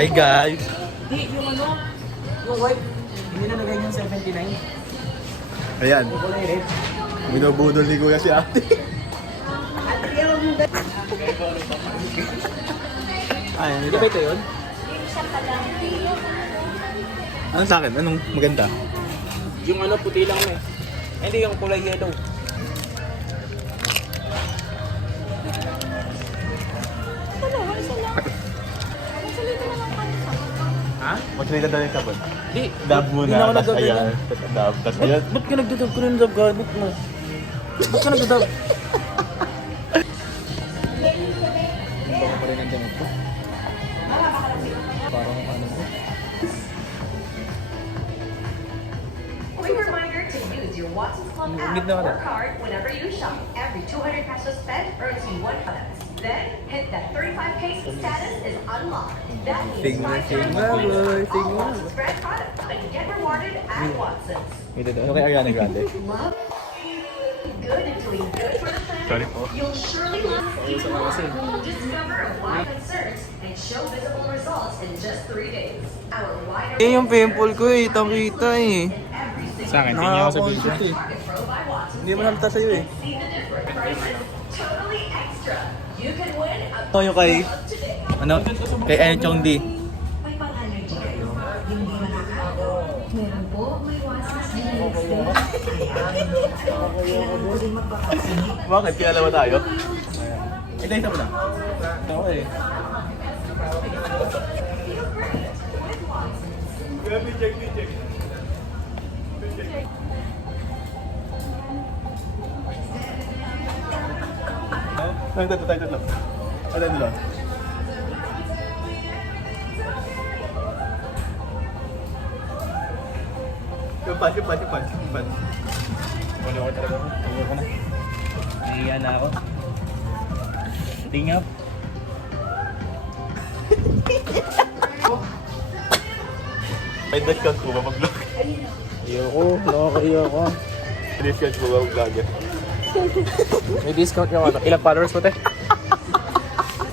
Hi guys! Di, yung ano, yung white, hindi na nagay yung 79. Ayan, Kulay red. binubudol ni Kuya si ate. Ay, Hindi ba ito yun? ano sa akin? Anong maganda? Yung ano, puti lang eh. Hindi, yung kulay yellow. Ha? Magsalita daw yung sabon. Di, Dab muna. Di na ako tas nagdadala. ayan, tas dab. Tas ayan. Ba't ka nagdadab ko rin ng gamit mo? Ba't ka nagdadab? Baka pa rin ang damit ko. Parang ano ko. Quick reminder to use your Watson's Club app Need na ka na. or card whenever you shop. Every 200 pesos spent earns you 1 pesos. Then, hit that 35K status is unlocked. That means 5 times points on all Watson's brand products and get rewarded at Watson's. Yung kay Ariana Grande. Love good and doing good for the Sorry planet. po. You'll surely love even more when you discover a wide concerns and show visible results in just 3 days. Our wider Eh, yung pimple ko eh, kita eh. every single Sa akin, tingin ako sa video. Target Pro by Watson's. Hindi mo halata sa'yo eh. See the difference. Prices totally extra. You can win a Ito yung kay, today. ano? Kay Enchong D. May pang-allergy kayo? Hindi makakaagaw. Meron po, may Watson's Generics din. Kailangan mo rin magpapasini. Bakit? Kilala ba tayo? Ito isa mo na. Ako eh. Tayo, tatlo. Ano nila? Yung punch. Wala ko talaga. Wala ko na. Nahiya na ako. Tingap. May discount po ba mag-vlog? Ayoko, nakakaiya ako. Discount po ba mag-vlogger? May discount yung ano. Ilang followers mo te?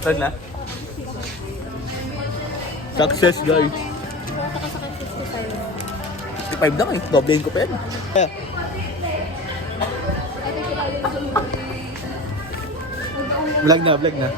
Saan na? Success guys! 55 lang eh. Doblein ko pa yan. Vlog na.